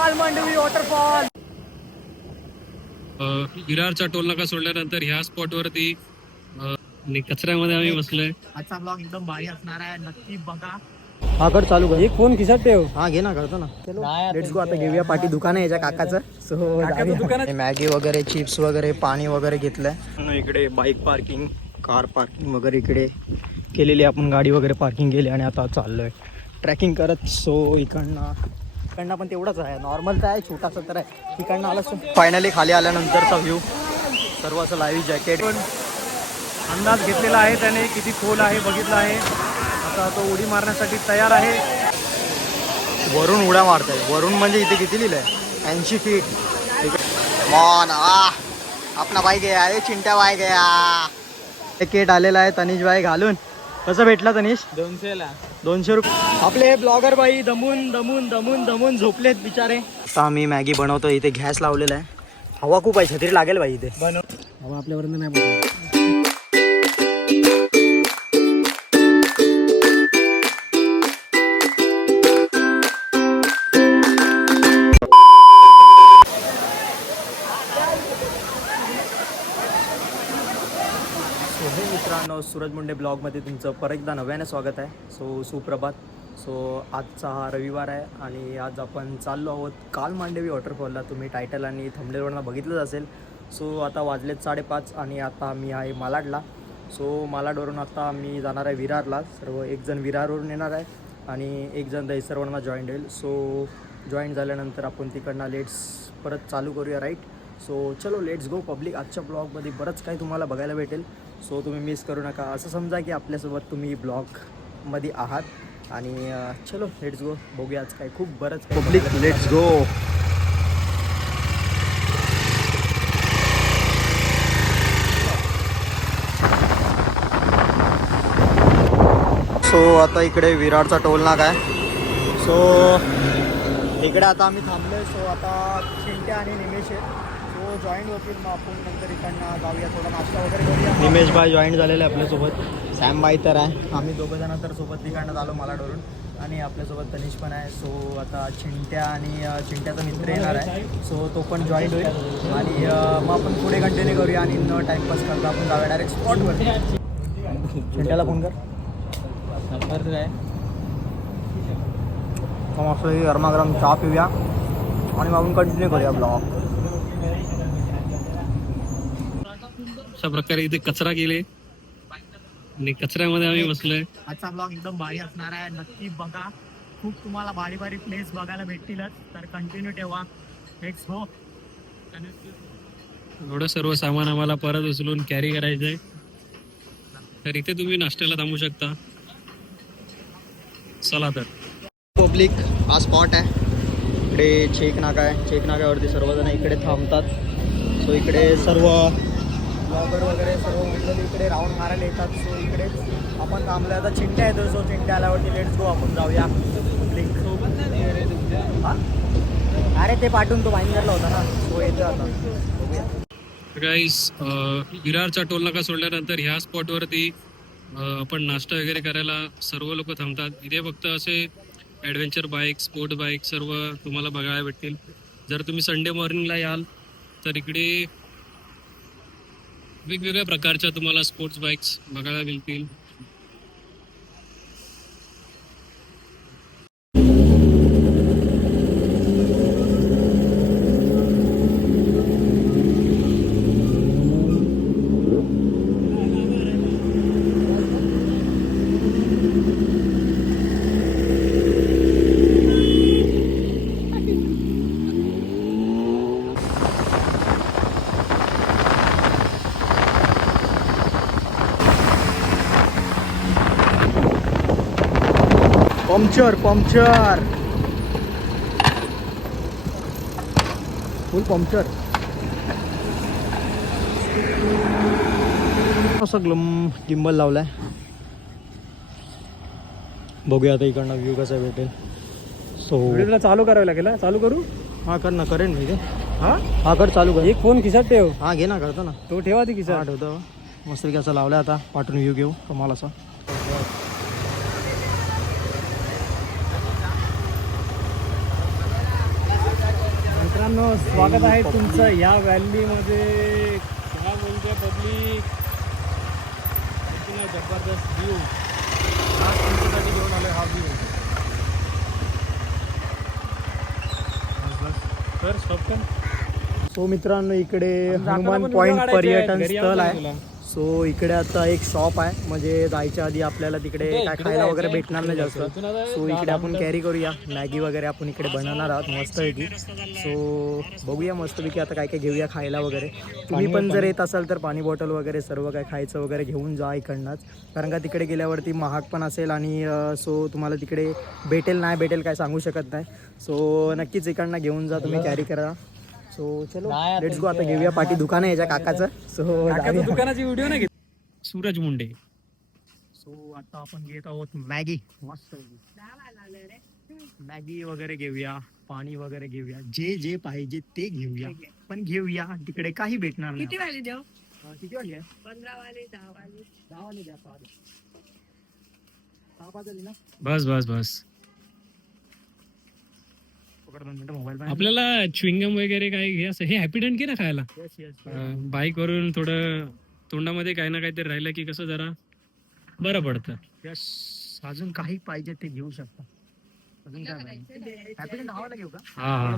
कालमांडवी waterfall. विरारचा toll नाका सोडल्यानंतर ह्या स्पॉट वरती कचऱ्यामध्ये आम्ही बसलोय. आजचा ब्लॉग एकदम भारी असणार आहे, नक्की बघा. हा कर चालू कर. एक फोन खिशात ठेव. हा घे ना, करतो ना. Let's go. आता घेऊया पाठी दुकान आहे याच्या काकाचं. सो मॅगी वगैरे, चिप्स वगैरे, पाणी वगैरे घेतलंय. इकडे बाईक पार्किंग, कार पार्किंग वगैरे इकडे केलेली. आपण गाडी वगैरे पार्किंग केली आणि आता चाललोय ट्रॅकिंग करत. सो इकडनं पण तेवढंच आहे, नॉर्मलच आहे, छोटासा तर आहे. इकडनं आला फायनली खाली आल्यानंतरचा व्ह्यू. सर्व असं लाईव्ह जॅकेट अंदाज घेतलेला आहे त्याने, किती खोल आहे बघितलं आहे. आता तो उडी मारण्यासाठी तयार आहे. वरून उड्या मारताय. वरून म्हणजे इथे किती लिहिलंय? 80 फीट. मॉन आपला बाई गया, अरे चिंट्या बाई गया. किट आलेला आहे तनिष बाई घालून. कसं भेटला तनिष? 200 रुपये. आपले ब्लॉगर बाई दमून झोपलेत बिचारे. आता आम्ही मॅगी बनवतो. इथे गॅस लावलेला आहे. हवा खूप आहे, छत्री लागेल बाई इथे. हवा आपल्यापर्यंत नाही बोलत. मित्रांनो, सूरज मुंडे ब्लॉगमध्ये तुमचं परत एकदा नव्याने स्वागत आहे. सो सुप्रभात. सो आजचा हा रविवार आहे आणि आज आपण चाललो आहोत कालमांडवी वॉटरफॉलला. तुम्ही टायटल आणि थंबनेलवरनं बघितलंच असेल. सो आता वाजलेत 5:30 आणि आता मी आहे मालाडला. सो मालाडवरून आता मी जाणार आहे विरारला. सर्व एक जण विरारवरून येणार आहे आणि एक जण दहिसरवरनं जॉईंट होईल. सो जॉईंट झाल्यानंतर आपण तिकडनं लेट्स परत चालू करूया राईट. सो चलो लेट्स गो. पब्लिक आजच्या ब्लॉगमध्ये बरंच काही तुम्हाला बघायला भेटेल. सो तुम्ही मिस करू नका. असं समजा की आपल्यासोबत तुम्ही ब्लॉगमध्ये आहात आणि चलो लेट्स गो. बघूया आज काय खूप बरंच पब्लिक. Let's go. सो आता इकडे विरारचा टोल नाका आहे. सो इकडे आता आम्ही थांबलोय. सो आता चिंट्या आणि निमेश आहे. सो जॉईंट होतील. मग आपण नंतर इकडनं जाऊया, थोडा नाश्ता वगैरे करूया. निमेश भाई जॉईंट झालेले आहे आपल्यासोबत. सॅम भाई तर आहे. आम्ही दोघं जण तर सोबत तिकडनं आलो मालाडवरून आणि आपल्यासोबत तनिष पण आहे. सो आता चिंट्या आणि चिंट्याचा मित्र येणार आहे. सो तो पण जॉईंट होईल आणि मग आपण पुढे कंटिन्यू करूया आणि न टाईमपास करता आपण जाऊया डायरेक्ट स्पॉटवर. चिंट्याला फोन कर. नंबर काय? मग असं गरमागरम चहा पिऊया आणि मग आपण कंटिन्यू करूया ब्लॉग. अशा प्रकारे इथे कचरा केले आणि कचऱ्यामध्ये आम्ही बसलोय. आजचा ब्लॉग एकदम भारी असणार आहे, नक्की बघा. खूप तुम्हाला भारी भारी प्लेस बघायला भेटतीलच, तर कंटिन्यू ठेवा. Let's go. एवढं सर्व सामान आम्हाला परत उचलून कॅरी करायचंय. तर इथे तुम्ही नाश्त्याला थांबू शकता. चला तर. पब्लिक हा स्पॉट आहे. इकडे चेक नाका आहे. चेक नाक्यावरती सर्वजण इकडे थांबतात. सो इकडे सर्व ब्लॉगर वगैरे सर्व मंडळी इकडे राऊंड मारायला येतात. सो इकडे आपण थांबलो. आता चिंट्या येतो. सो चिंट्या आल्यावरती लेट्स गो आपण जाऊया. लिंक अरे ते पाठवून तो भाईंदरला होता ना. सो येतो आता. गाईस, विरारचा टोल नाका सोडल्यानंतर ह्या स्पॉट वरती आपण नाश्ता वगैरे करायला सर्व लोक थांबतात. इथे फक्त असे ॲडव्हेंचर बाईक, स्पोर्ट बाईक सर्व तुम्हाला बघायला भेटतील. जर तुम्ही संडे मॉर्निंगला याल तर इकडे वेगवेगळ्या प्रकारच्या तुम्हाला स्पोर्ट्स बाईक्स बघायला मिळतील. पंक्चर फुल पंक्चर. असं गिंबल लावलाय. बघूया आता इकडनं व्ह्यू कसा भेटेल. सो व्हिडिओला चालू करावं लागेल. चालू करू? हा कर ना. करेन मी. हा कर चालू कर. एक फोन खिशात ठेव. हा घे ना, करतो ना. तो ठेवा ती खिशात. ठेवतो. मस्त असं लावलाय. आता पाठवून व्ह्यू घेऊ कमाल असा. मित्रांनो, स्वागत आहे तुमचं या व्हॅलीमध्ये. काय बोलते पब्लिक, जबरदस्त व्ह्यू आज तुमच्यासाठी घेऊन आलोय. हा व्ह्यू तर स्टॉप. सो मित्रांनो, इकडे जाताना हनुमान पण पॉइंट व्हिडिओ काढायचे आहेत. पर्यटन घरी स्थळ यावं आहे. लागेल तुला. सो इकडे आता एक शॉप आहे, म्हणजे जायच्या आधी आपल्याला तिकडे काय खायला वगैरे भेटणार नाही जास्त. सो इकडे आपण कॅरी करूया मॅगी वगैरे, आपण इकडे बनवणार आहोत मस्तपैकी. सो बघूया मस्तपैकी आता काय काय घेऊया खायला वगैरे. तुम्ही पण जर येत असाल तर पाणी बॉटल वगैरे सर्व काय खायचं वगैरे घेऊन जा इकडनंच, कारण का तिकडे गेल्यावरती महाग पण असेल आणि सो तुम्हाला तिकडे भेटेल नाही भेटेल काय सांगू शकत नाही. सो नक्कीच इकडनं घेऊन जा, तुम्ही कॅरी करा. सो चलो लेट्स गो. आता घेऊया पाठी दुकान आहे याच्या काकाचं. सो दुकानाची व्हिडिओ नाही घेत. सूरज मुंडे. सो आता आपण घेत आहोत मॅगी. मस्त मॅगी वगैरे घेऊया, पाणी वगैरे घेऊया, जे जे पाहिजे ते घेऊया. पण घेऊया, तिकडे काही भेटणार नाही. किती वाले देऊ? किती वाली आहे? 15 वाले 10 वाले 10 वाली द्या. 6 वाजली ना. बस बस बस. पकड 2 मिनिटं मोबाईल. आपल्याला च्युइंगम वगैरे काय घे असं. हे हॅपी डंट की ना खायला. Yes yes. बाईक वरून थोडं तोंडामध्ये काही ना काहीतरी राहिलं की कसं जरा बरं पडतं. यस, अजून काही पाहिजे ते घेऊ शकता. अजून काय पाहिजे? हॅपी नावाला घेऊ का? हा हा.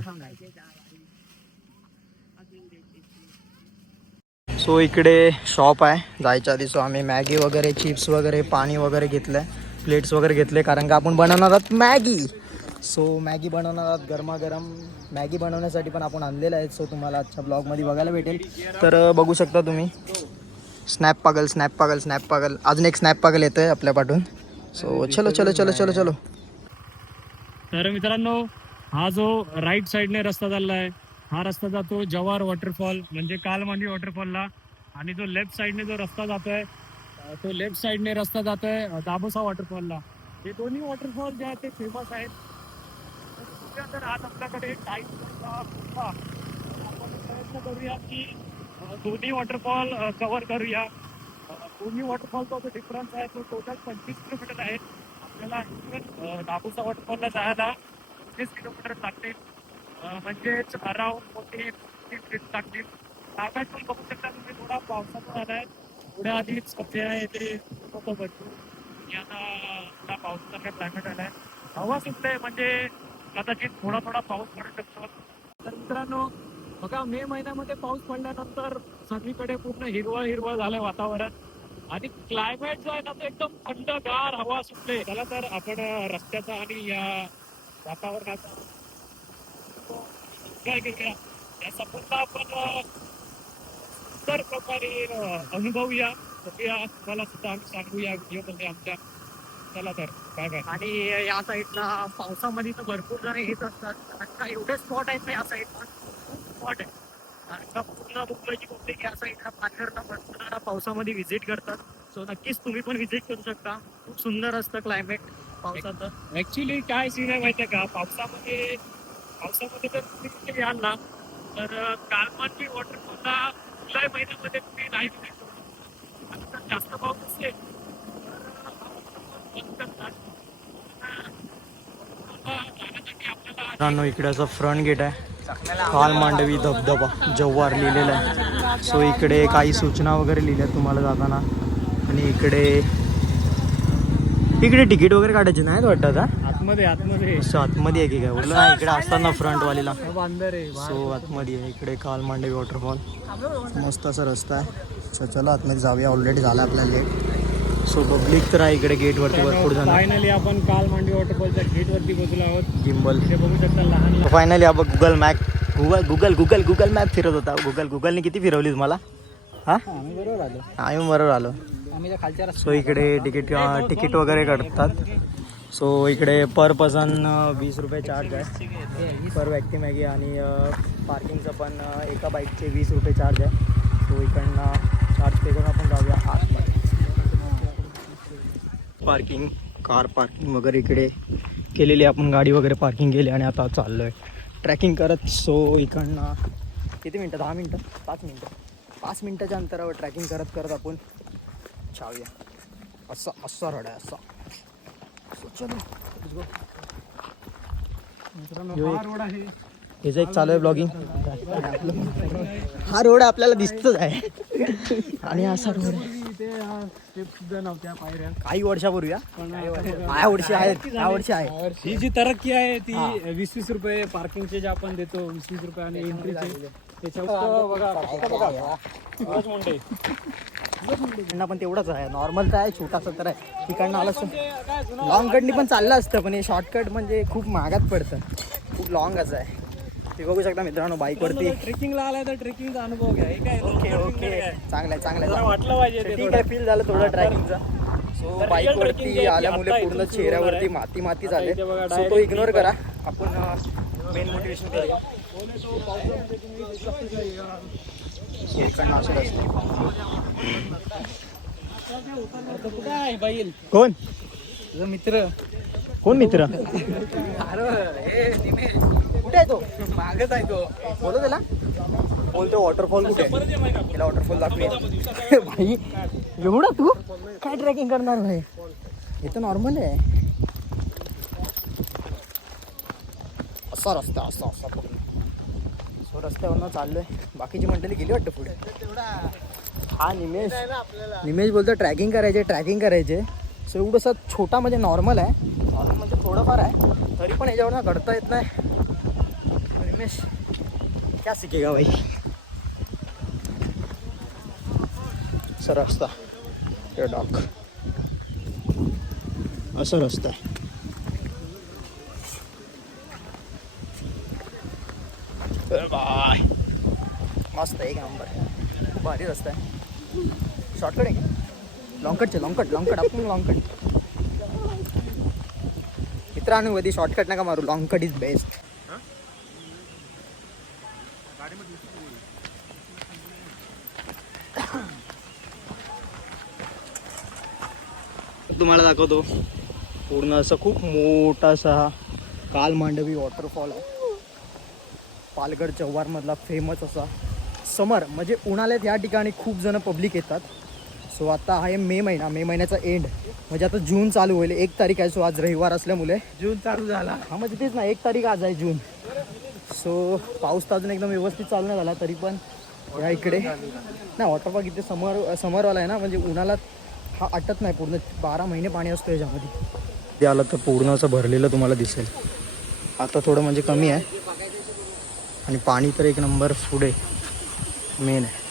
सो इकडे शॉप आहे जायच्या आधी. सो आम्ही मॅगी वगैरे, चिप्स वगैरे, पाणी वगैरे घेतलंय, प्लेट्स वगैरे घेतले, कारण का आपण बनवणार आहोत मॅगी. सो मॅगी बनवणार आहोत गरमागरम. मॅगी बनवण्यासाठी पण आपण आणलेलं आहे. सो तुम्हाला आजच्या ब्लॉगमध्ये बघायला भेटेल. तर बघू शकता तुम्ही. स्नॅप पागल, स्नॅप पागल, स्नॅप पागल. अजून एक स्नॅप पागल येतोय आपल्या पाठून. सो चलो चलो चलो चलो चलो. तर मित्रांनो, हा जो राईट साईडने रस्ता चालला आहे, हा रस्ता जातो जव्हार वॉटरफॉल म्हणजे कालमांडी वॉटरफॉलला. आणि जो लेफ्ट साईडने जो रस्ता जातोय, तो लेफ्ट साईडने रस्ता जातोय दाबोसा वॉटरफॉलला. हे दोन्ही वॉटरफॉल जे आहेत ते फेमस आहेत. तर आज आपल्याकडे टाईम आपण प्रयत्न करूया की दोन्ही वॉटरफॉल कव्हर करूया. दोन्ही वॉटरफॉलचा जो डिफरन्स आहे तो टोटल 25 किलोमीटर आहे. आपल्याला दाबोसा वॉटरफॉलला जायला 25 किलोमीटर लागते, म्हणजेच अराउंड 40 ट्रिप लागतील. ताब्यात पण बघू शकता तुम्ही, थोडा पावसाचा आला आहे. थोड्या आधीच कसे आहे ते होतं भरपूर. आता पावसाचा क्लायमेट आला आहे, हवा सुटते, म्हणजे कदाचित थोडा थोडा पाऊस पडू शकतो. तर मित्रांनो बघा, मे महिन्यामध्ये पाऊस पडल्यानंतर सगळीकडे पूर्ण हिरवळ हिरवळ झालंय वातावरण. आणि क्लायमेट जो आहे ना तो एकदम थंडगार हवा सुटले. त्याला तर आपण रस्त्याचा आणि या वातावरणाचा काय करूया, या संपूर्ण आपण सुंदर प्रकारे अनुभवूया. बघूया, तुम्हाला सुद्धा आम्ही सांगूया व्हिडिओमध्ये आमच्या. चला तर काय काय. आणि या साईडला पावसामध्ये तर भरपूर जण येत असतात. आता एवढे स्पॉट आहेत ना या साईडला, खूप स्पॉट आहे. कारण का पूर्ण मुंबईची पब्लिक या साईडला पाचगडला भरपूर जण पावसामध्ये व्हिजिट करतात. सो नक्कीच तुम्ही पण व्हिजिट करू शकता. खूप सुंदर असतं क्लायमेट पावसाचं. ऍक्च्युली काय सीन आहे माहितीये का, पावसामध्ये जर तुम्ही इथे याल ना, तर कालमांडी वॉटरफॉलला जुलै महिन्यामध्ये तुम्ही नाही visit करू शकता. आणि जर जास्त पाऊस असेल मित्रांनो, इकडे असं फ्रंट गेट आहे. काल मांडवी धबधबा जव्हार लिहिलेलं आहे. सो इकडे काही सूचना वगैरे लिहिल्या तुम्हाला जाताना. आणि इकडे तिकीट वगैरे काढायचे नाहीत वाटतं आता. आतमध्ये असं आतमध्ये आहे की काय बोललं ना, इकडे असतात ना फ्रंटवालीला. अंदर आहे. सो आतमध्ये आहे. इकडे काल मांडवी वॉटरफॉल, मस्त असा रस्ता आहे. सो चला आतमध्ये जाऊया. ऑलरेडी झाला आपला लेट. सो पब्लिक तर आहे इकडे गेटवरती भरपूर जण. फायनली आपण कालमांडी वॉटरफॉलच्या गेट वरती पोहोचलो आहोत. गिम्बल इथे बघू शकता लहान लहान. फायनली आपण गुगल मॅप फिरत होता. गुगलने किती फिरवली तुम्हाला? हा, आम्ही बरोबर आलो. आम्ही बरोबर आलो. आम्ही त्या खालच्या सो इकडे तिकीट वगैरे काढतात. सो इकडे पर पर्सन 20 रुपये चार्ज आहे पर व्यक्ती मॅगी. आणि पार्किंगचं पण एका बाईकचे 20 रुपये चार्ज आहे. सो इकडनं चार्ज पे करून आपण जाऊया आतमध्ये. पार्किंग, कार पार्किंग वगैरे इकडे केलेली. आपण गाडी वगैरे पार्किंग केली आणि आता चाललो आहे ट्रॅकिंग करत. सो इकडनं किती मिनटं, 10 मिनटं, 5 मिनटाच्या अंतरावर ट्रॅकिंग करत करत आपण जाऊया. असा रड आहे असा. सो चलो मित्रांनो, हा रोड आहे. त्याचं एक चालू आहे ब्लॉगिंग. हा रोड आपल्याला दिसतच आहे आणि असा रोड काही वर्षापूर्वी काय वर्षी आहेत काय वर्षी आहे. ही जी तरक्की आहे ती 20-20 रुपये पार्किंगचे जे आपण देतो 20-20 रुपये आणि एंट्रीचे त्यांना पण तेवढंच आहे. नॉर्मल तर आहे छोटासा तर आहे. तिकडनं आलं लॉंग कटनी पण चाललं असतं पण हे शॉर्टकट म्हणजे खूप महागात पडतं. खूप लॉंग असं आहे. ते बघू शकता मित्रांनो बाईकवरती. ट्रेकिंगला आलाय तर ट्रेकिंगचा अनुभव घ्या. हे काय ओके ओके चांगलं आहे चांगलं आहे. वाटलं पाहिजे ठीक आहे फील झालं थोडं ट्रॅकिंगचा. सो बाईकवरती आल्यामुळे पूर्ण चेहऱ्यावरती माती माती झाले. सो तो इग्नोर करा. आपण मेन मोटिवेशन करूया. कोण तुझा मित्र कोण मित्र कुठे आहे तो? मागच आहे तो. बोलतो त्याला बोलतो वॉटरफॉल कुठे आहे? त्याला वॉटरफॉल दाखवूया. भाई एवढा तू काय ट्रेकिंग करणार भाई? हे तर नॉर्मल आहे. असा रस्ता असा असा सो रस्त्यावरनं चाललोय. बाकीची मंडळी गेली वाटतं पुढे. हा निमेश बोलतो ट्रॅकिंग करायचे. सो एवढंसं छोटा म्हणजे नॉर्मल आहे. नॉर्मल म्हणजे थोडंफार आहे तरी पण याच्यावर घडता येत नाही. निमेश क्या शिकेगा भाई. असा रस्ता डॉक असा रस्ता आहे. बाय मस्त एक नंबर भारी रस्ता आहे. शॉर्टकट आहे का? लॉंगकट आपण लॉंगकट मित्रांनो कधी शॉर्टकट नका मारू. लॉंगकट इज बेस्ट. तुम्हाला दाखवतो पूर्ण असं खूप मोठासा काल मांडवी वॉटरफॉल आहे. पालघर जव्हार मधला फेमस असा. समर म्हणजे उन्हाळ्यात या ठिकाणी खूप जण पब्लिक येतात. सो आता आहे मे महिन्याचा एंड म्हणजे आता जून चालू होईल. 1 तारीख आहे. सो आज रविवार असल्यामुळे जून चालू झाला. हा म्हणजे तेच ना 1 तारीख आज आहे जून. सो पाऊस तर अजून एकदम व्यवस्थित चालू नाही झाला तरी पण या इकडे नाही वॉटरपार्क इथे समरवाला आहे ना म्हणजे उन्हाळ्यात हा अटत नाही. पूर्ण 12 महिने पाणी असतो याच्यामध्ये. ते आलं तर पूर्ण असं भरलेलं तुम्हाला दिसेल. आता थोडं म्हणजे कमी आहे आणि पाणी तर एक नंबर पुढे मेन आहे.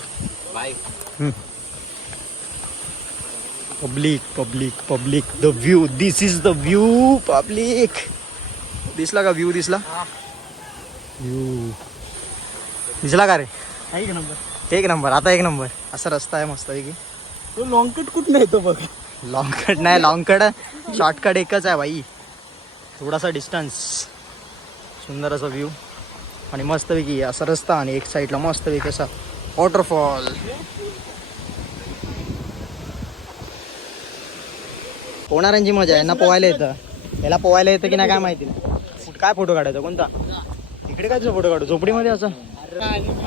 Public the view. This is the view public. दिसला का व्ह्यू? दिसला व्ह्यू दिसला का रे? एक नंबर. आता एक नंबर असा रस्ता आहे मस्त पैकी. तो लॉंगकट कुठून येतो बघ. लॉंगकट नाही लॉंगकट शॉर्टकट एकच आहे बाई. थोडासा डिस्टन्स. सुंदर असा व्ह्यू आणि मस्तपैकी असा रस्ता आणि एक साईडला मस्तपैकी असा वॉटरफॉल. पोहणाऱ्यांची मजा आहे ना. पोहायला येतं. याला पोहायला येतं की नाही काय माहिती नाही. काय फोटो काढायचा कोणता? इकडे काय फोटो काढू झोपडीमध्ये असं.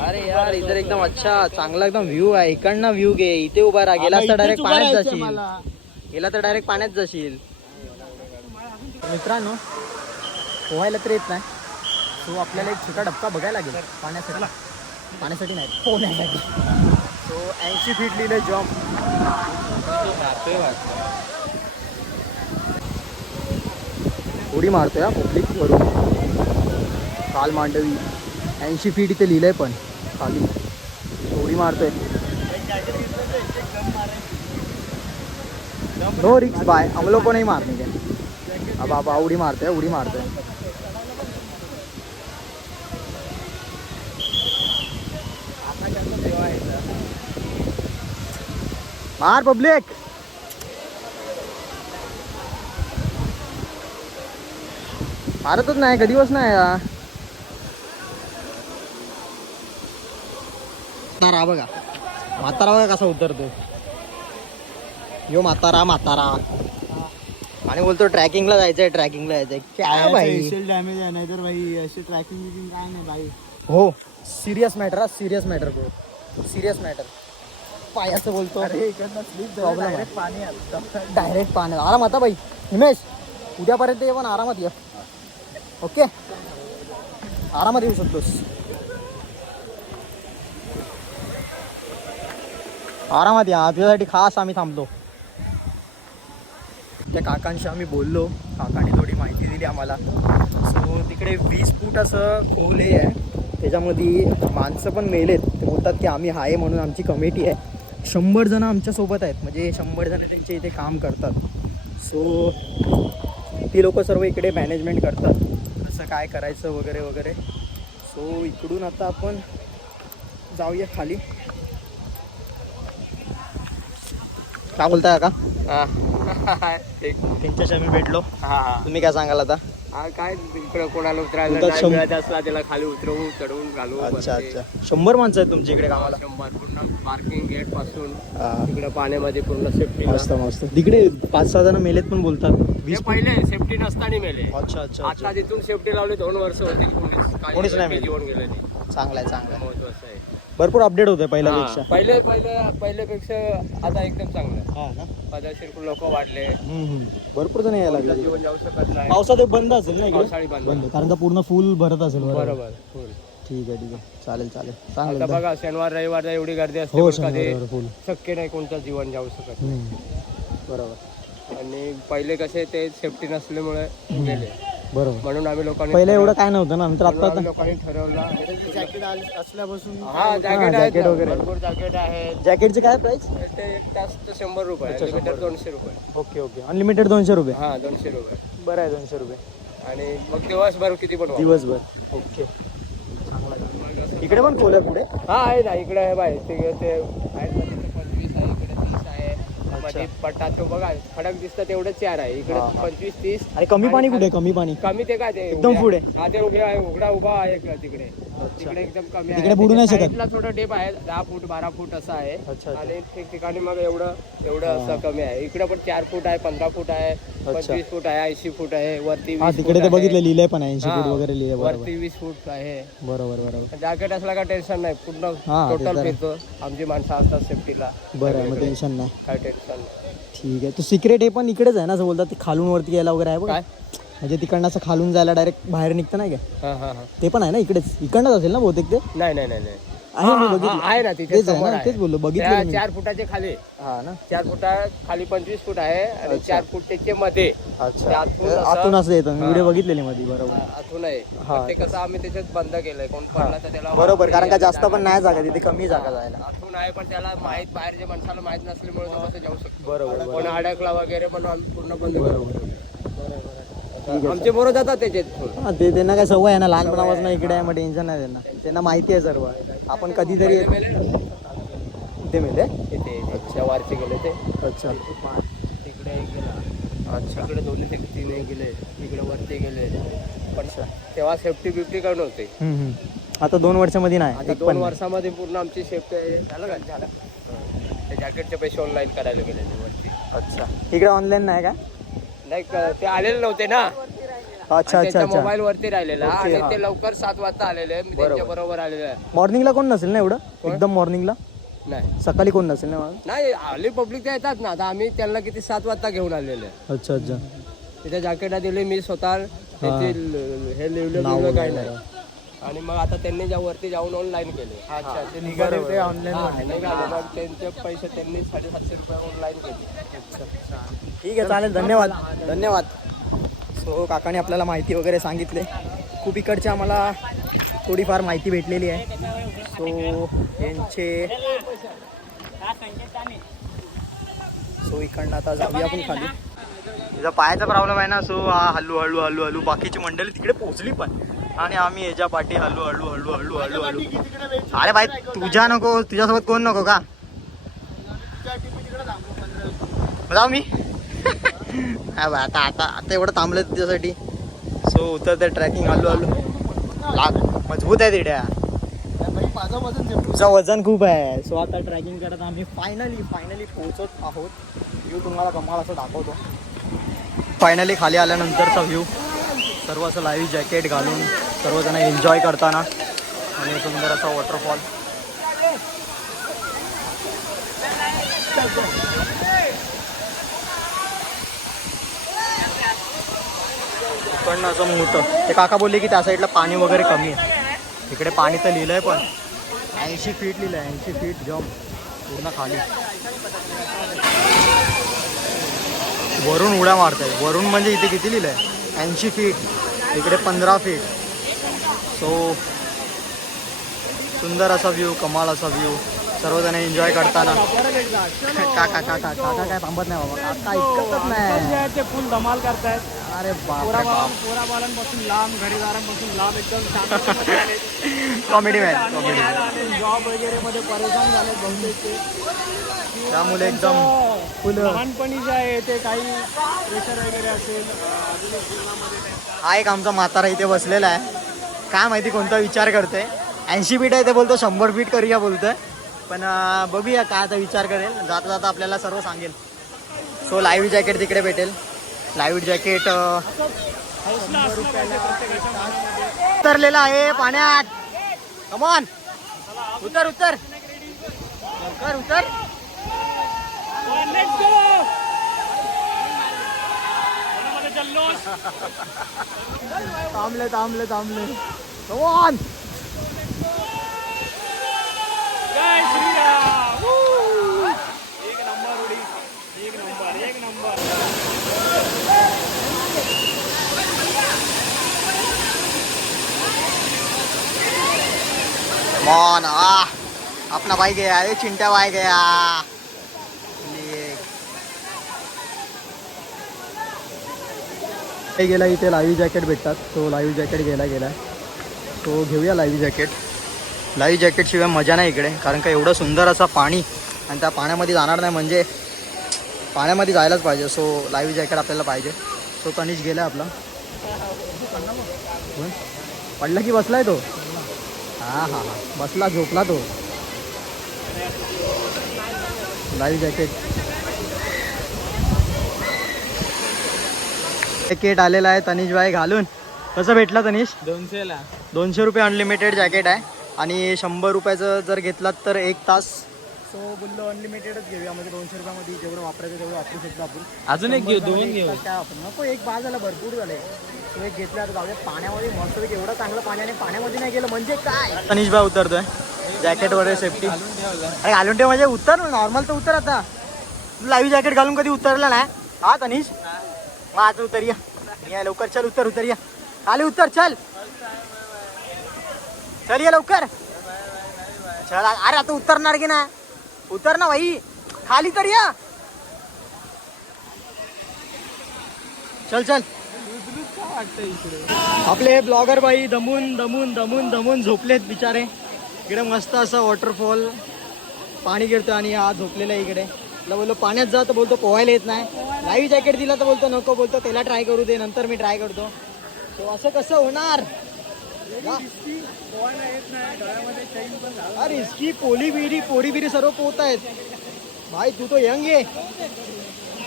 अरे यार इधर एकदम अच्छा चांगला एकदम व्ह्यू आहे. इकडनं व्ह्यू घे. इथे उभा राहा. गेला तर डायरेक्ट पाण्यात जाशील. मित्रांनो पोहायला तर येत नाही. सो आपल्याला एक छोटा डबका बघायला लागेल पाण्यासाठी नाही पोहण्यासाठी. सो 80 फीट लिहिलं जॉम्प. उडी मारतोय हा पब्लिक करून. काल मांडवी 80 फीट इथे लिहिलंय पण खाली उडी मारतोय. नो रिक्स बाय हम लोग को नहीं मारने के. अब आप उडी मारतोय. मार पब्लिक. मारतच नाही कधी बस नाही. म्हातारा बघा कसा उतरतो. यो म्हातारा आणि बोलतो ट्रॅकिंगला जायचंय. काय भाई डॅमेज आहे नाही तर भाई अशी ट्रॅकिंग काय नाही भाई. हो serious matter bro. Serious matter. पायाचं बोलतो डायरेक्ट पाण्यात आरामात भाई. हिमेश उद्यापर्यंत ये पण आरामात ये. ओके आरामात येऊ शकतोस. आरामात या, तुझ्यासाठी खास आम्ही थांबलो. त्या काकांशी आम्ही बोललो, काकांनी थोडी माहिती दिली आम्हाला. सो तिकडे 20 फूट असं खोल हे आहे, त्याच्यामध्ये माणसं पण मेलेत. ते बोलतात की आम्ही आहे म्हणून आमची कमिटी आहे, 100 जण आमच्यासोबत आहेत, म्हणजे 100 जण त्यांच्या इथे काम करतात. सो ती लोक सर्व इकडे मॅनेजमेंट करतात, कसं काय करायचं वगैरे वगैरे. सो इकडून आता आपण जाऊया खाली. काय बोलताय का? त्यांच्याशी आम्ही भेटलो. तुम्ही काय सांगाल आता? काय इकडे कोणाला उतरायला उतरत नाही शं- मिळत असला त्याला खाली उतरवून चढवून घालू. अच्छा अच्छा, 100 माणसं आहेत तुमच्या इकडे कामाला? 100 पूर्ण पार्किंग गेट पासून हा. इकडे पाण्यामध्ये पूर्ण सेफ्टी. मस्त मस्त. तिकडे 5-6 जण मेलेत पण बोलतात. हे 20 पहिले सेफ्टी नसताना मेले. अच्छा अच्छा आता तिथून सेफ्टी लावली 2 वर्ष होती, कोणीच नाही मेले. जीवन गेलं नाही. चांगलं आहे चांगलं आहे. महत्वाचं आहे. भरपूर अपडेट होतोय पहिल्यापेक्षा. पहिल्यापेक्षा आता एकदम चांगलं. हा ना. पदशीर लोक वाढले. भरपूर जण यायला लागले. जीवन जाऊ शकत नाही. पावसात हे बंद असेल ना इकडे? पावसाळी बंद. बंद, कारण का पूर्ण फुल भरत असेल. बरोबर. full. ठीक आहे ठीक आहे, चालेल चालेल, आता चांगलं. बघा शनिवार रविवारला एवढी गर्दी असते, हो, पण कधी शनिवार फुल. शक्य नाही कोणतं जीवन जाऊ शकत. बरोबर आणि पहिले कसे ते सेफ्टी नसल्यामुळे गेले, बरोबर. म्हणून आम्ही लोकांनी पहिलं एवढं काय नव्हतं ना, नंतर म्हणून आता आम्ही लोकांनी ठरवलं. जॅकेट असल्यापासून. हा जॅकेट आहेत जॅकेट ना, वगैरे. भरपूर जॅकेट आहेत. जॅकेटची काय प्राइस? ते एक तास 100 रुपये, अच्छा, लिमिटेड 100. 200 रुपये. ओके ओके, अनलिमिटेड 200 रुपये. हा 200 रुपये. बरं आहे, 200 रुपये आणि मग दिवसभर किती पण वापरा. दिवसभर. ओके, इकडे पण खोल आहे पुढे. हा आहे ना, इकडे आहे बाय ते आहेत ना, तिथे 25 आहे, इकडे 30 आहे. मध्ये पट्टा तो बघा खडक दिसतं तेवढे 4 आहे, इकडे हा. 25-30. आणि कमी पाणी कुठे? कमी पाणी कमी ते काय ते एकदम पुढे. हा ते उभे आहे, उभा आहे इकडे, तिकडे तिकडे एकदम कमी आहे. तिकडे बुडू नाही शकत. साईडला थोडं डेप आहे, 10 फूट 12 फूट असं आहे. अच्छा. आणि ठिकठिकाणी मग एवढं असं कमी आहे. इकडे पण 4 फूट आहे, 15 फूट आहे, 25 फूट आहे, 80 फूट आहे, वरती 20 हा फूट तिकडे ते आहे. बघितलं, लिहिलंय पण 80 हा, फूट वगैरे लिहिलंय. बरोबर वरती 20 फूट आहे. बरोबर बरोबर. जॅकेट असला का टेन्शन नाही, पूर्ण हा, ते टोटल तर आहे. फिरतो. आमची माणसं असतात सेफ्टीला. बरं आहे, मग टेन्शन नाही. काय टेन्शन नाही. ठीक आहे. तो सिक्रेट हे पण इकडेच आहे ना, असं बोलतात ते खालून वरती यायला वगैरे आहे बघा. काय? म्हणजे तिकडनं असं खालून जायला डायरेक्ट बाहेर निघतं नाही का? हा. ते पण आहे ना इकडेच, इकडनंच असेल ना बहुतेक ते. नाही आहे मी हा, बघितलं. आहे ना तिथे तेच आहे समोर ना, आहे. तेच बोललो, त्या बघितलं मी. 4 फुटाचे खाली, हा ना. 4 फुटा खाली 25 फूट आहे आणि अच्छा. 4 फूट त्याचे मध्ये. अच्छा, ते आतून ते असं- आतून असं येतं, हा. व्हिडिओ बघितलेली मध्ये. बरोबर आतून आहे. हा, पण ते कसं आम्ही त्याच्यात बंद केलंय, कोण पडला तर त्याला बरोबर, कारण का जास्त जागा पण नाही जागा तिथे, कमी जागा जायला. आतून आहे, पण त्याला माहित बाहेरच्या माणसाला माहित नसल्यामुळे तो कसं जाऊ शकतो. बरोबर कोण अडकला वगैरे पण आम्ही पूर्ण बंद बरोबर. करू. आमचे बरोबर जातात त्याच्यात. हा, ते त्यांना काय सवय आहे ना, लहानपणापासून इकडे आहे, मग टेन्शन नाही त्यांना. त्यांना माहिती आहे सर्व. आपण कधीतरी ते मेले. तिथे वारचे गेले ते. अच्छा तिकडे एक गेला. अच्छा. इकडे 2-3 गेले, इकडे वरती गेले. पण तेव्हा सेफ्टी बिफ्टी काय नव्हती. आता 2 वर्षामध्ये नाही, आता एक 2 पण नाही. वर्षामध्ये पूर्ण आमची सेफ्टी झालं का? झालं. ते जॅकेटचे पैसे ऑनलाईन करायला गेले ते वरती. अच्छा, इकडे ऑनलाईन नाही का? नाही ते आलेले नव्हते ना. अच्छा अच्छा अच्छा. मोबाईल वरती राहिलेला ओके, आणि हा. ते लवकर 7 वाजता आलेले. मी त्यांच्या बरोबर आलेले आहे. मॉर्निंगला कोण नसेल ना एवढं? एकदम मॉर्निंगला नाही सकाळी कोण नसेल ना? नाही आली पब्लिक तर येतात ना. आता आम्ही त्यांना किती 7 वाजता घेऊन आलेले. अच्छा अच्छा. तिथे जॅकेटा दिले मी स्वतः. त्याची हे लिहिलं काय नाही. आणि मग आता त्यांनी वरती जाऊन ऑनलाईन केले. अच्छा ते निघाले ते ऑनलाईन निघाले, मग त्यांचे पैसे त्यांनी 750 रुपये ऑनलाईन केले. ठीक आहे, चालेल, धन्यवाद धन्यवाद. सो काकाने आपल्याला माहिती वगैरे सांगितले, खूप इकडची आम्हाला थोडीफार माहिती भेटलेली आहे. सो यांचे इकडनं आता जाऊया आपण खाली. तिचा पायाचा प्रॉब्लेम आहे ना, सो हा हल्लू हळू हळू हळू बाकीची मंडळी तिकडे पोहोचली पण, आणि आम्ही याच्या पाठी हळू हळू हळू हळू हळू हळू. अरे बाई तुझ्या नको, तुझ्यासोबत कोण नको का? जाऊ मी. आता आता आता एवढं थांबलं तुझ्यासाठी. सो उतरते ट्रॅकिंग हळू हळू. लाग मजबूत आहे तिड्या, तुझं वजन खूप आहे. सो आता ट्रॅकिंग करत आम्ही फायनली पोहोचत आहोत. व्ह्यू तुम्हाला कमाल असं दाखवतो. फायनली खाली आल्यानंतरचा व्ह्यू, सर्व असं लाईव्ह जॅकेट घालून सर्वजण एन्जॉय करताना, आणि सुंदर असा वॉटरफॉल. इकडनं असं मोठं ते काका बोलले की त्या साईडला पाणी वगैरे कमी आहे. इकडे पाणी तर लिहिलंय पण 80 फीट लिहिलंय, 80 फीट जम्प पूर्ण खाली. वरून उड्या मारताय, वरून म्हणजे इथे किती लिहिलंय 80 फीट, इकडे 15 फीट. सो सुंदर असा व्ह्यू, कमाल असा व्ह्यू, सर्वजण एन्जॉय करताना. काका काका काका काय थांबत नाही बाबा, काका इतकंच नाही. ते फुल धमाल करतायत. अरे बाप पोराबालांपासून लांब, घरीदारांपासून लांब एकदम कॉमेडी मॅन, कॉमेडी. जॉब वगैरे मध्ये परेशान झाले बहुतेक ते. त्यामुळे एकदम फुल. लहानपणी जे आहे ते काही प्रेशर वगैरे असेल. हा एक आमचा म्हातारा इथे बसलेला आहे, काय माहिती कोणता विचार करतोय. 80 फीट आहे ते बोलतो, 100 फीट करूया बोलतोय. पण बघूया काय आता विचार करेल, जाता जाता आपल्याला सर्व सांगेल. सो लाईव्ह जॅकेट तिकडे भेटेल. लाईव्ह जॅकेट उतरलेला आहे पाण्यात. कमॉन उतर उतर उतर उतर. थांबले थांबले थांबले. कमॉन. जय श्रीराम. एक नंबर उडी, एक नंबर, एक नंबर. कमॉन. अपना भाई गया, ये चिंटा भाई गया. गेला इथे लाईव्ह जॅकेट भेटतात, तो लाईव्ह जॅकेट गेला. तो घेऊया लाईव्ह जॅकेट. लाईव्ह जॅकेटशिवाय मजा नाही इकडे, कारण का एवढं सुंदर असं पाणी आणि त्या पाण्यामध्ये जाणार नाही म्हणजे पाण्यामध्ये जायलाच पाहिजे. सो लाईव्ह जॅकेट आपल्याला पाहिजे. सो तनिष गेला आपला. पडला की बसलाय तो. हां हां हां बसला, झोपला तो. लाईव्ह जॅकेट आलेला आहे तनिष भाई घालून. कसं भेटला तनिष? 200ला. 200 रुपये अनलिमिटेड जॅकेट आहे आणि 100 रुपयाचं जर घेतलात तर 1 तास. सो बोललो अनलिमिटेडच घेऊया, म्हणजे 200 रुपयामध्ये जेवढं वापरायचं तेवढं वापरू शकतो आपण. अजून एक घेऊ, 2 घेऊ. काय आपण नको, एक बाद झाला, भरपूर झाले. तो एक घेतला तर जाऊया पाण्यामध्ये. मस्त एवढं चांगलं पाण्याने पाण्यामध्ये नाही गेलं म्हणजे काय. तनिष भाई उतरतोय जॅकेट वगैरे सेफ्टी. अरे घालून ठेव म्हणजे उतर, नॉर्मल तर उतर. आता लाईव्ह जॅकेट घालून कधी उतरला नाही हा तनिष? मग आता उतर या लवकर. चल उतर उतर या खाली उतर. चल चल ये लवकर चल. अरे आता उतरणार की ना, उतर ना भाई खाली तर या. चल चल. आपले ब्लॉगर बाई दमून दमून दमून दमून झोपलेत बिचारे. इकडे मस्त असं वॉटरफॉल, पाणी गिरतं आणि हा झोपलेला आहे इकडे. त्याला बोललो पाण्यात जा तर बोलतो पोहायला येत नाही. लाईव्ह जॅकेट दिला तर बोलतो नको, बोलतो त्याला ट्राय करू दे, नंतर मी ट्राय करतो. तो असं कसं होणार? अरे इसकी पोरी बिरी सर्व पोहत आहेत भाई. तू तो यंग आहे.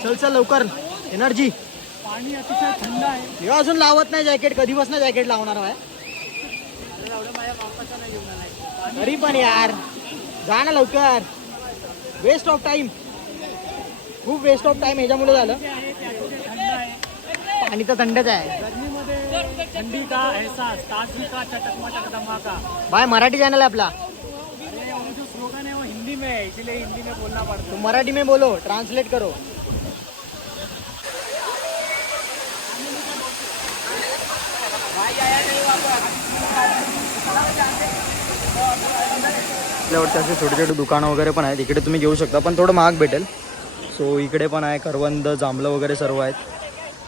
चल चल लवकर, एनर्जी. पाणी अतिशय थंड आहे. हे अजून लावत नाही जॅकेट, कधी बसणार जॅकेट लावणार आहे? तरी पण यार जा ना लवकर. वेस्ट ऑफ टाइम, खूप वेस्ट ऑफ टाइम ह्याच्यामुळे झालं. पाणी तर थंडच आहे. गर्मीमध्ये थंडी का एहसास, ताजगी का चटक मटक धमाका. भाई मराठी चॅनल है आपला. अरे वो जो स्लोगन है वो हिंदी में है, इसलिए हिंदी में बोलना पड़ता तुम मराठी में बोलो, ट्रांसलेट करो. आपल्यावरती असे छोटे छोटे दुकानं वगैरे पण आहेत. इकडे तुम्ही घेऊ शकता पण थोडं महाग भेटेल. सो इकडे पण आहे करवंद, जांभळं वगैरे सर्व आहेत.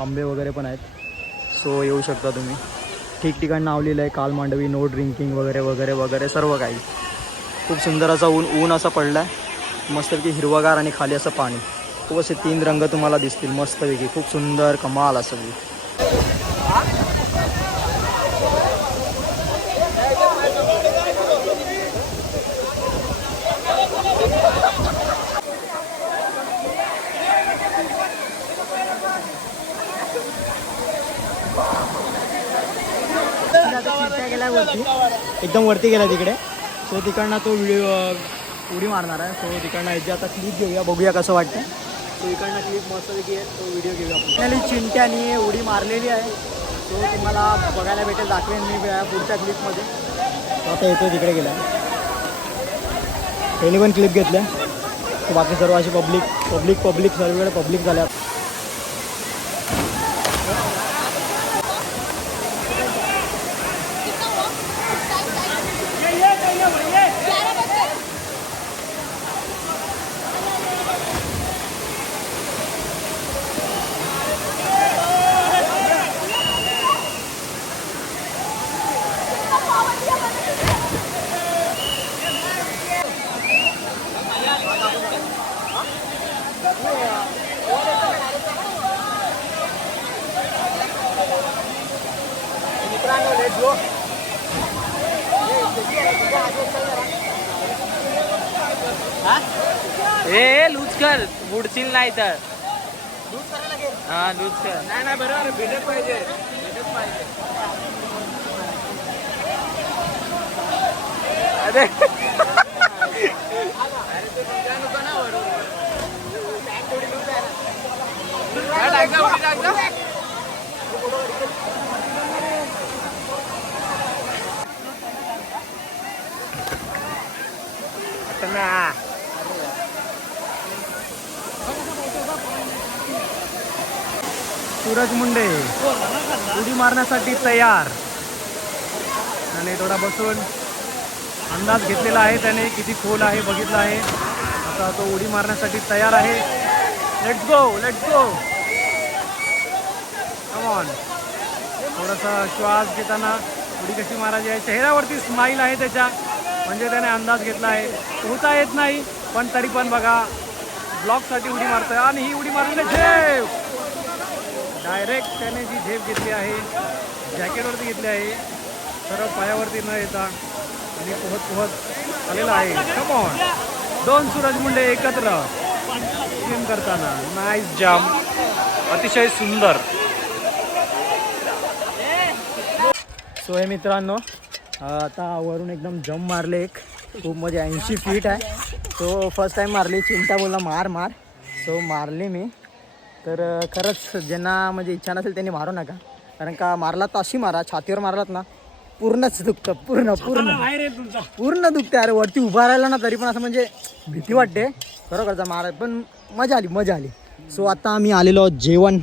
आंबे वगैरे पण आहेत. सो येऊ शकता तुम्ही. ठिकठिकाण नाव लिहिलं आहे काल मांडवी, नो ड्रिंकिंग वगैरे वगैरे वगैरे सर्व काही. खूप सुंदर असा ऊन असा पडला आहे. मस्तपैकी हिरवागार आणि खाली असं पाणी. खूप असे 3 रंग तुम्हाला दिसतील मस्तपैकी. खूप सुंदर कमाल असं व्ह्यू. एकदम वरती गेला तिकडे. सो तिकडनं तो व्हिडिओ उडी मारणार आहे. सो तिकडनं याची आता क्लिप घेऊया, बघूया कसं वाटतं. सो इकडनं क्लिप मस्तपैकी आहे, तो व्हिडिओ घेऊया आपण. चिंट्याने उडी मारलेली आहे. तो तुम्हाला बघायला भेटेल, दाखवेन मी पुढच्या क्लिपमध्ये. तो आता येतो तिकडे गेला, त्यांनी पण क्लिप घेतल्या. तर बाकी सर्व अशी पब्लिक सर्वकडे पब्लिक झाल्या. ए लूज कर, बुडशील नाही तर. हा लूज कर. नाही बरोबर भेटत पाहिजे. अरे सूरज मुंडे उडी मारण्यासाठी तयार. आणि थोडा बसून अंदाज घेतलेला आहे त्याने, किती खोल आहे बघितला आहे. आता तो उडी मारण्यासाठी तयार आहे. Let's go come on. थोडासा श्वास घेताना उडी कशी मारायची आहे, चेहऱ्यावरती स्माईल आहे त्याच्या, म्हणजे त्याने अंदाज घेतला आहे. पोहता येत नाही पण तरी पण बघा ब्लॉकसाठी उडी मारतोय. आणि ही उडी मारलेली झेप डायरेक्ट त्याने जी झेप घेतली आहे जॅकेटवरती घेतली आहे, सर्व पायावरती न येता आणि पोहत आलेला आहे. Come on. 2 सूरज मुंडे एकत्र स्विम करताना. नाईस जम्प, अतिशय सुंदर. सो हे मित्रांनो, आता वरून एकदम जम्प मारले एक, खूप म्हणजे 80 फीट आहे. सो फर्स्ट टाईम मारली. चिंता बोलला मार. सो मारली मी. तर खरंच ज्यांना म्हणजे इच्छा नसेल त्यांनी मारू नका, कारण का मारलात तर अशी मारा, छातीवर मारलात ना पूर्णच दुखतं, पूर्ण दुखते. अरे वरती उभा राहिला ना तरी पण असं म्हणजे भीती वाटते खरोखरचा मारा, पण मजा आली. सो आता आम्ही आलेलो आहोत जेवण,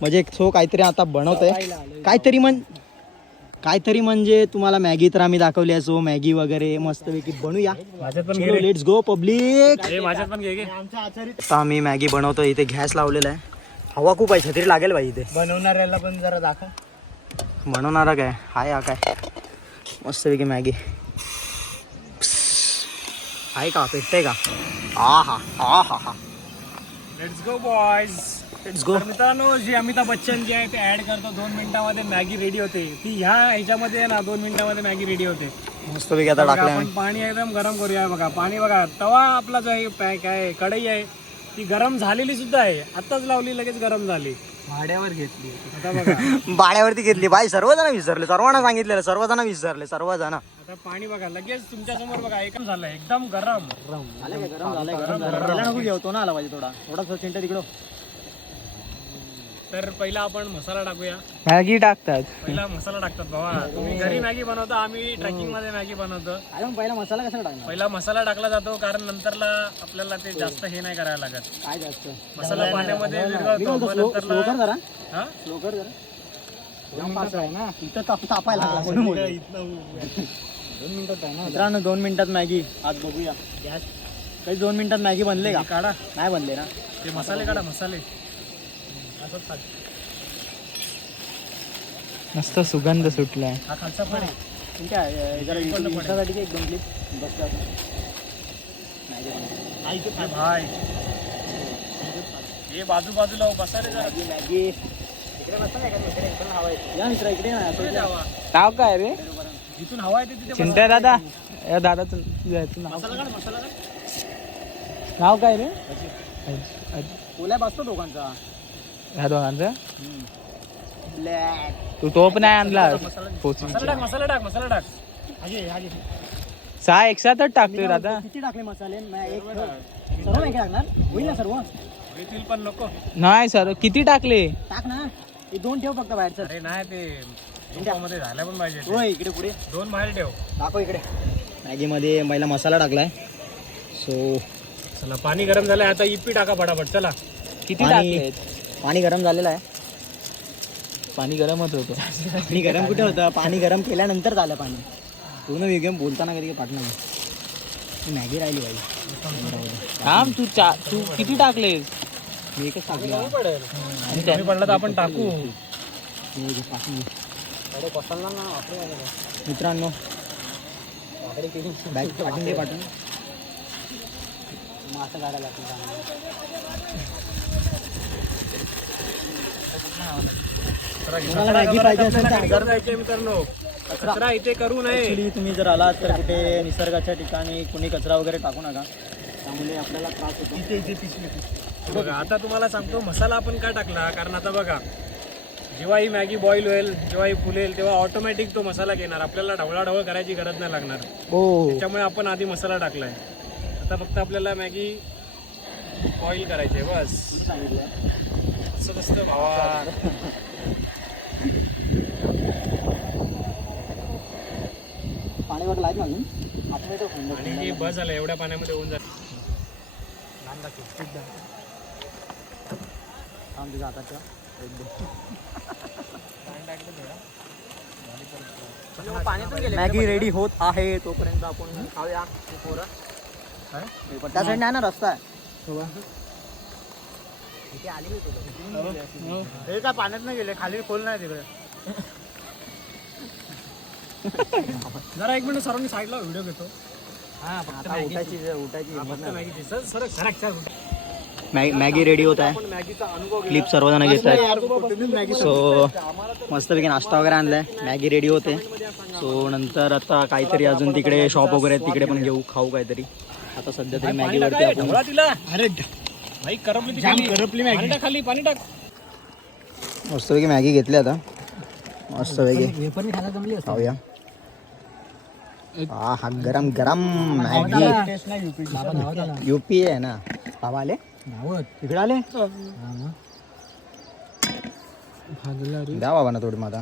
म्हणजे सो काहीतरी आता बनवतोय काहीतरी म्हणजे तुम्हाला मॅगी तर आम्ही दाखवली आहे. सो मॅगी वगैरे मस्तपैकी बनवूया. Let's go public. आता आम्ही मॅगी बनवतो. इथे गॅस लावलेला आहे, हवा खूप आहे, छत्री लागेल बाई इथे. बनवणाऱ्याला पण जरा दाखव. बनवणारा काय हाय, हा काय मस्तपैकी मॅगी आहे का, पेटतंय का? हा. Let's go boys. Let's go. मित्रांनो, जी अमिताभ बच्चन जे आहे ते ऍड करतो, 2 मिनिटामध्ये मॅगी रेडी होते. ती ह्या ह्याच्यामध्ये ना 2 मिनिटामध्ये मॅगी रेडी होते. मस्तपैकी आता टाकलं आपण पाणी एकदम गरम करूया. बघा पाणी, बघा तवा आपला जो आहे काय कढई आहे ती गरम झालेली सुद्धा आहे, आत्ताच लावली लगेच गरम झाली. भाड्यावर घेतली. आता बघा बाळ्यावरती घेतली बाई. सर्वजण विसरले, सर्वांना सांगितलेलं, सर्वजण. आता पाणी बघा लगेच तुमच्या समोर बघा, एकदम झालंय एकदम गरम. गरम घेतो ना, आला पाहिजे थोडा चिंता तिकडं. तर पहिला आपण मसाला टाकूया. मॅगी टाकतात. पहिला मसाला टाकतात बाबा. तुम्ही घरी मॅगी बनवता, आम्ही ट्रेकिंग मध्ये मॅगी बनवतो. पहिला मसाला कसा टाकणार? पहिला मसाला टाकला जातो, कारण नंतरला आपल्याला ते जास्त हे नाही करायला लागत. काय जास्त मसाला पाण्यामध्ये विरघळतो, मग नंतरला हा? मित्रांनो 2 मिनिटात मॅगी आज बघूया. गॅस काही 2 मिनिटात मॅगी बनले का? काढा, नाही बनले ना. ते मसाले काढा, मसाले. मस्त सुगंध सुटलाय. हा खालचा पण आहे. ठीक आहे, जरा इंस्टासाठी एक 2 क्लिप बसला. भाई हे बाजूला बसा रे जरा. मॅगी इकडे बसता या मित्र, इकडे नाव काय रे? जिथून हवा येते तिथे चिंता दादा, या दादाचं मसाला काढ, मसाला काढ. नाव काय रे? कोल्या बसतो दोघांचा. ह्या दोघांचं ब्लॅक. तू टोप नाही आणला. मसाला टाक. 6 एकसाथच टाकतोय दादा. किती टाकले मसाले? सर्व नाही टाकणार, होईल ना सर्व? येतील पण नको. नाही सर, किती टाकले? टाक ना. हे 2 ठेव फक्त बाहेरचं. अरे नाही ते मध्ये झाल्या पण पाहिजे ते. होय इकडे पुढे 2 बाहेर ठेव. दाखव इकडे. मॅगीमध्ये पहिला मसाला टाकलाय. सो चला पाणी गरम झालंय आता इप्पी टाका फटाफट. चला किती टाकले? पाणी गरम झालेलं आहे. पाणी गरमच होतं. पाणी गरम कुठे होतं? पाणी गरम केल्यानंतर झालं पाणी. पूर्ण वेगळं बोलताना कधी पाठवणार. मॅगी राहिली पाहिजे. थांब तू किती टाकलेस? मी एकच टाकली. कमी पडलं तर आपण टाकू. मित्रांनो बॅग पाठवून दे पाठवून. असं काढायला मॅगी पाहिजे असेल तर घर जायचे मित्रांनो. कचरा इथे करू नये. ॲक्च्युली तुम्ही जर आलात तर कुठे निसर्गाच्या ठिकाणी कुणी कचरा वगैरे टाकू नका. त्यामुळे आपल्याला त्रास होतो. इथे बघा आता तुम्हाला सांगतो मसाला आपण का टाकला. कारण आता बघा जेव्हा ही मॅगी बॉईल होईल जेव्हा ही फुलेल तेव्हा ऑटोमॅटिक तो मसाला घेणार. आपल्याला ढवळाढवळ करायची गरज नाही लागणार. हो त्याच्यामुळे आपण आधी मसाला टाकलाय. आता फक्त आपल्याला मॅगी बॉईल करायची आहे बस. असं कसं भावा. पाणी वगैरे लागेल अजून आणि हे बस झालं एवढ्या पाण्यामध्ये होऊन जाईल. मॅगी रेडी होत आहे तोपर्यंत आपण खाऊया. त्या साईड नाही ना रस्ता आहे. हे काय पाण्यात नाही गेले खाली खोल नाही तिकडे. जरा 1 मिनिट सर्वांनी साईडला व्हिडिओ घेतो. मॅगी रेडी होत आहे. क्लिप सर्वजण घेत आहेत. सो मस्तपैकी नाश्ता वगैरे आणलाय. मॅगी रेडी होते. सो नंतर आता काहीतरी अजून तिकडे शॉप वगैरे आहेत तिकडे पण घेऊ खाऊ काहीतरी. आता सध्या तरी मॅगीवरती आपण अरे भाई करपली मॅगी खाली पाणी टाक. मस्तपैकी मॅगी घेतली आता. मस्तपैकी खाऊया. हा गरम गरम मॅगी. यूपी आहे ना. बाबा आले तिकडे आले. द्या बाबा ना थोडी माझा.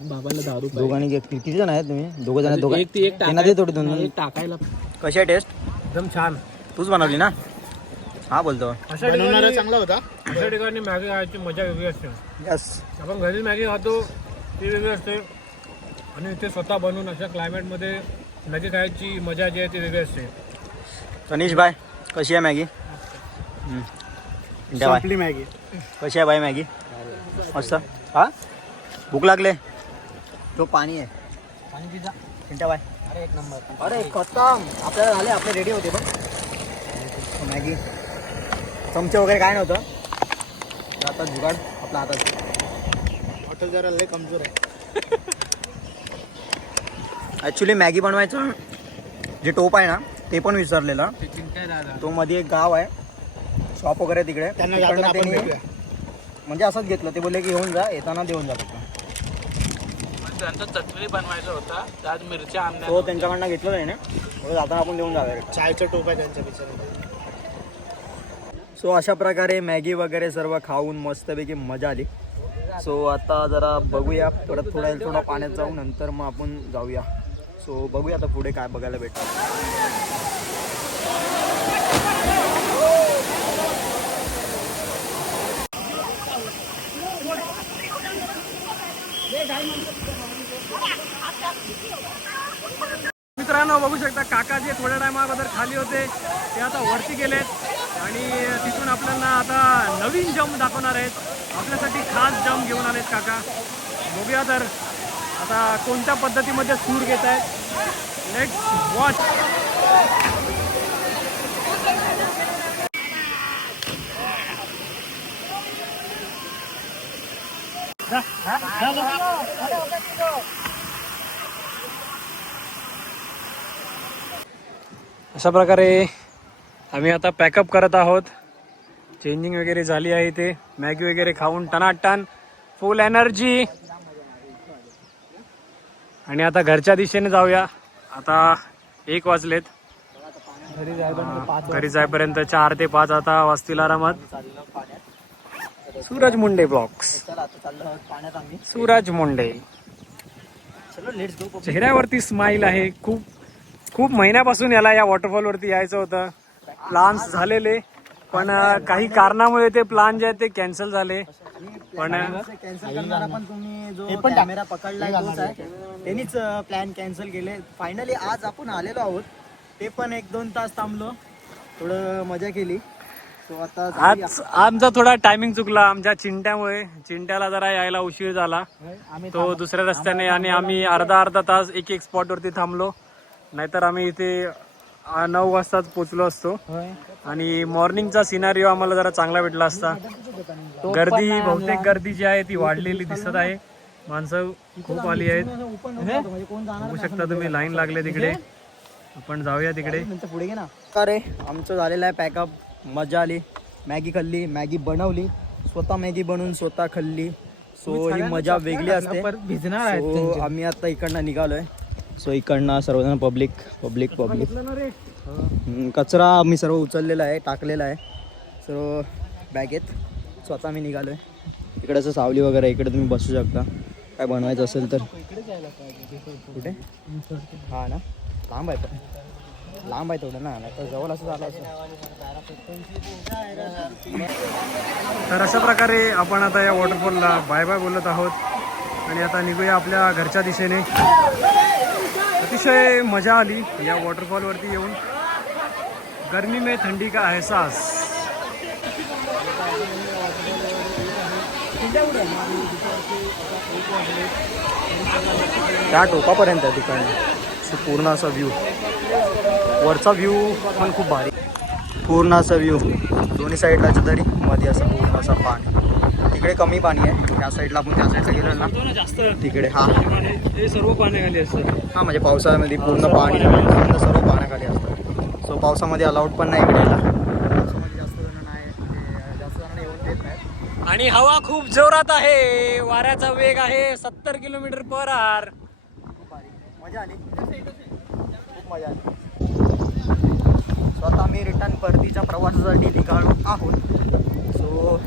बाबाला दारू दोघांनी किती जण आहेत तुम्ही? 2 जण. त्यांना दे थोडी 2 टाकायला कशी आहे टेस्ट? एकदम छान. तूच बनवली ना? हा बोलतो. अशा ठिकाणी चांगला होता. अशा ठिकाणी मॅगी खायची मजा वेगळी असते. यस. आपण घरी मॅगी खातो ती वेगळी असते आणि इथे स्वतः बनवून अशा क्लायमेटमध्ये मॅगी खायची मजा जी आहे ती वेगळी असते. तनिष बाय कशी आहे मॅगी? संपली मॅगी. कशी आहे बाय मॅगी? मस्त. हा भूक लागले. तो पाणी आहे. पाणी पिझ्झा चिंटा बाय. अरे 1 नंबर. अरे खतम. आपल्याला झाले आपले रेडी होते पण मॅगी. चमचे वगैरे काय नव्हतं. आता जुगाड आपला हातात. हॉटेल जरा लय कमजोर आहे. ॲक्च्युली मॅगी बनवायचं जे टोप आहे ना ते पण विसरलेलं. तो मध्ये एक गाव आहे शॉप वगैरे तिकडे. तिकडनं त्यांनी म्हणजे असंच घेतलं. ते बोलले की घेऊन जा येताना देऊन जा फक्त. त्यांचा चटणी बनवायचा होता त्यात मिरच्या आणल्या. तो त्यांच्याकडनं घेतलं नाही ना जाताना आपण देऊन जाऊया. चायचं टोप आहे त्यांच्या बिचारांमध्ये. सो अशा प्रकारे मॅगी वगैरे सर्व खाऊन मस्तपैकी मजा आली. सो आता जरा बघूया परत थोडा पाण्यात जाऊ नंतर मग आपण जाऊया. सो बघूया आता पुढे काय बघायला भेटतं. मित्रांनो बघू शकता काका जे थोड्या टायमा अगोदर खाली होते ते आता वरती गेलेत आणि तिथून आपल्याला आता नवीन जम दाखवणार आहेत. आपल्यासाठी खास जम घेऊन आलेत काका. बघूया तर आता कोणत्या पद्धतीमध्ये सूर घेत आहेत. Let's watch. अशा प्रकारे आम्ही आता पॅकअप करत आहोत. चेंजिंग वगैरे झाली आहे. ते मॅगी वगैरे खाऊन टनाटन फुल एनर्जी. आणि आता घरच्या दिशेने जाऊया. आता 1 वाजलेत. घरी जाईपर्यंत 4 ते 5 आता वाजतील आरामात. सूरज मुंडे ब्लॉग्स. चला आता चाललो आहोत पाण्यात आम्ही. सूरज मुंडे. चलो लेट्स गो. चेहऱ्यावरती स्माइल आहे. खूप खूप महिन्यापासून याला या वॉटरफॉल वरती यायचं होतं. प्लान्स झालेले पण काही कारणामुळे ते प्लान जे आहेत ते कॅन्सल झाले. पण कॅन्सल करणारा पण तुम्ही जो कॅमेरा पकडलाय तोच आहे. त्यांनीच प्लॅन कॅन्सल केले. फायनली आज आपण आलेलो आहोत. ते पण 1-2 तास थांबलो, थोडं मजा केली. सो आता आज आमचा थोडा टायमिंग चुकला आमच्या चिंट्यामुळे. चिंट्याला जरा यायला उशीर झाला. तो दुसऱ्या रस्त्याने आणि आम्ही अर्धा तास एक स्पॉट वरती थांबलो. नाहीतर आम्ही इथे 9 वाजताच पोचलो असतो. आणि मॉर्निंगचा सिनारिओ आम्हाला जरा चांगला भेटला असता. गर्दी बहुतेक गर्दी जी आहे ती वाढलेली दिसत आहे. माणसं खूप आली आहेत. बघू शकता तुम्ही, लाईन लागले तिकडे. आपण जाऊया तिकडे. पुढे घे ना. अरे आमचं झालेलं आहे पॅकअप. मजा आली. मॅगी खाल्ली, मॅगी बनवली, स्वतः मॅगी बनवून स्वतः खाल्ली. सो ही मजा वेगळी असते. So, आम्ही आता इकडनं निघालोय. सो इकडनं सर्वजण पब्लिक. कचरा आम्ही सर्व उचललेला आहे, टाकलेला आहे सर्व बॅगेत. स्वतः मी निघालोय. इकडे असं सावली वगैरे, इकडे तुम्ही बसू शकता काय बनवायचं असेल तर. कुठे? हा ना, लांब आहे पण, लांब आहे थोडं ना, नाही तर जवळ असं झालं असं. तर अशा प्रकारे आपण आता या वॉटरफॉलला बाय बाय बोलत आहोत. आणि आता निघूया आपल्या घरच्या दिशेने. अतिशय मजा आली या वॉटरफॉलवरती येऊन. गर्मी में थंडी का एहसास. त्या टोकापर्यंत आहे तिकडनं पूर्ण असा व्ह्यू. वरचा व्ह्यू पण खूप भारी. पूर्ण असा व्ह्यू दोन्ही साईडला दरी, मध्ये असं पूर्ण असं पाणी. तिकडे कमी पाणी आहे, त्या साईडला आपण त्या साईडला गेलो ना जास्त तिकडे. हा हे सर्व पाण्याखाली असतं. हा म्हणजे पावसाळ्यामध्ये पूर्ण पाणी सर्व पाण्याखाली असतं. सो पावसामध्ये अलाउड पण नाही इकडे. पावसामध्ये जास्त जण नाही, जास्त जण येऊन देत नाहीत. आणि हवा खूप जोरात आहे. वाऱ्याचा वेग आहे 70 km/h. खूप भारी मजा आली, खूप मजा आली. स्वतः आम्ही रिटर्न परतीच्या प्रवासासाठी निघालो आहोत. सो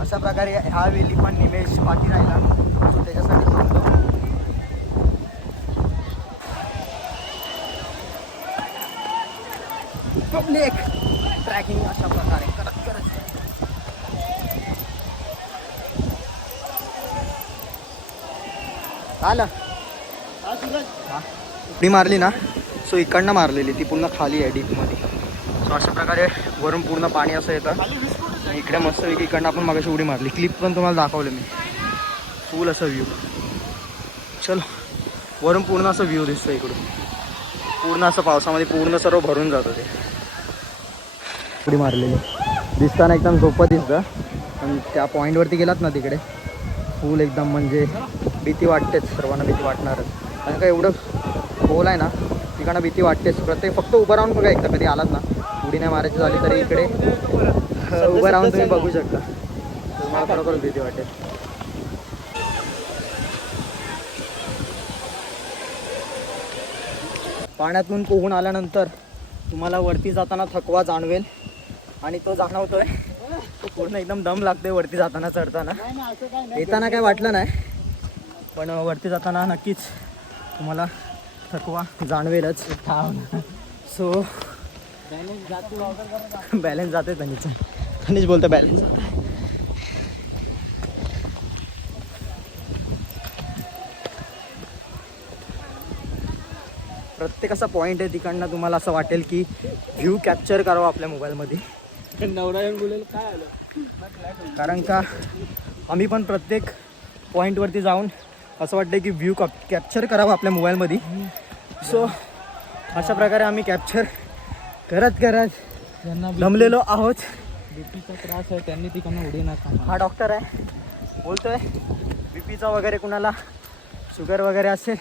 अशा प्रकारे ह्या वेळी पण निमेश बाकी राहिला, सो त्याच्यासाठी थांबलो. पब्लिक ट्रॅकिंग अशा प्रकारे करत आलं. उडी मारली ना, सो इकडनं मारलेली ती पूर्ण खाली आहे डीपमध्ये. सो अशा प्रकारे वरून पूर्ण पाणी असं येतं. आणि इकडे मस्त इकडनं आपण मागाशी उडी मारली. क्लिप पण तुम्हाला दाखवलं मी. फुल असा व्ह्यू. चलो वरून पूर्ण असं व्ह्यू दिसतो इकडून. पूर्ण असं पावसामध्ये पूर्ण सर्व भरून जातं ते. उडी मारलेली दिसताना एकदम सोपं दिसतं, पण त्या पॉईंटवरती गेलात ना तिकडे फुल एकदम म्हणजे भीती वाटतेच. सर्वांना भीती वाटणारच, कारण का एवढं खोल आहे ना, तिकडनं भीती वाटतेच. प्रत्येक फक्त उभं राहून बघा एकदा, कधी आलात ना, उडी नाही मारायची झाली तरी इकडे उभं राहून तुम्ही बघू शकता. तुम्हाला खरोखर भीती वाटेल. पाण्यातून पोहून आल्यानंतर तुम्हाला वरती जाताना थकवा जाणवेल, आणि तो जाणवतोय. तो पूर्ण एकदम दम लागतोय वरती जाताना, चढताना. येताना काय वाटलं नाही, पण वरती जाताना नक्कीच तुम्हाला थकवा जाणवेलच. सो बॅलन्स जाते तनीच बोलतो बॅलन्स जाते. प्रत्येक असा पॉईंट आहे तिकडनं तुम्हाला असं वाटेल की व्ह्यू कॅप्चर करावा आपल्या मोबाईलमध्ये. काय आलं, कारण का आम्ही पण प्रत्येक पॉईंटवरती जाऊन असं वाटतं की व्ह्यू कॅप्चर करावा आपल्या मोबाईलमध्ये. सो अशा प्रकारे आम्ही कॅप्चर करत दमलेलो आहोत. बीपीचा त्रास आहे, त्यांनी तिकडनं उडी नका. हा डॉक्टर आहे, बोलतोय बीपीचा वगैरे कुणाला शुगर वगैरे असेल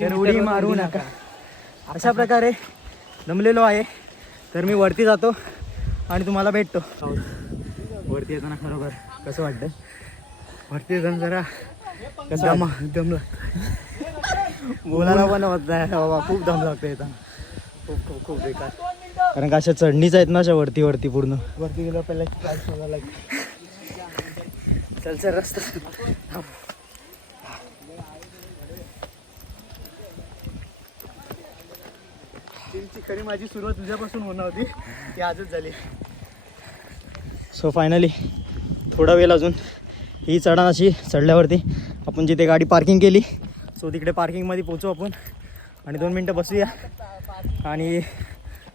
तर उडी मारू नका. अशा प्रकारे दमलेलो आहे. तर मी वरती जातो आणि तुम्हाला भेटतो. वरती येताना खरोखर कसं वाटतं? वरती येताना जरा दम बोलायला पण होत नाही बाबा. खूप दम लागतो येताना, खूप खूप खूप बेकार. कारण का अशा चढणीच आहेत ना अशा वरती वरती पूर्ण. वरती गेलो पहिला ट्राय शोधायला लागेल. चल चल रस्ता ती खरी माझी सुरुवात तुझ्यापासून होणार होती, ती आजच झाली. सो फायनली थोडा वेळ अजून ही चढण अशी चढल्यावरती आपण जिथे गाडी पार्किंग केली सो तिकडे पार्किंगमध्ये पोचू आपण आणि 2 मिनटं बसूया आणि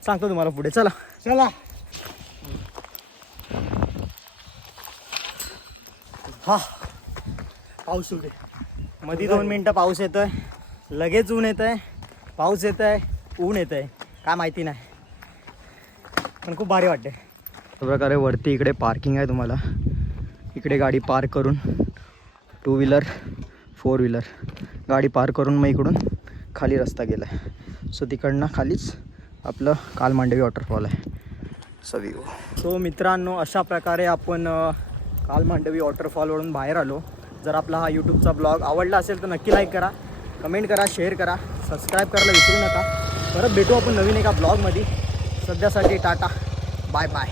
सांगतो तुम्हाला पुढे. चला चला. हा पाऊस सुरू आहे मध्ये 2 मिनटं पाऊस येतोय, लगेच ऊन येत आहे, पाऊस येत आहे, ऊन येत आहे, काय माहिती नाही, पण खूप भारी वाटते. अशा प्रकारे वरती इकडे पार्किंग आहे. तुम्हाला इकडे गाडी पार्क करून 2 व्हीलर 4 व्हीलर गाडी पार्क करून मग इकडून खाली रस्ता गेला आहे. सो तिकडनं खालीच आपलं कालमांडवी वॉटरफॉल आहे. सो मित्रांनो अशा प्रकारे आपण कालमांडवी वॉटरफॉलवरून बाहेर आलो. जर आपला हा यूट्यूबचा ब्लॉग आवडला असेल तर नक्की लाईक करा, कमेंट करा, शेअर करा, सबस्क्राईब करायला विसरू नका. परत भेटू आपण नवीन एका ब्लॉगमध्ये. सध्यासाठी टाटा, बाय बाय.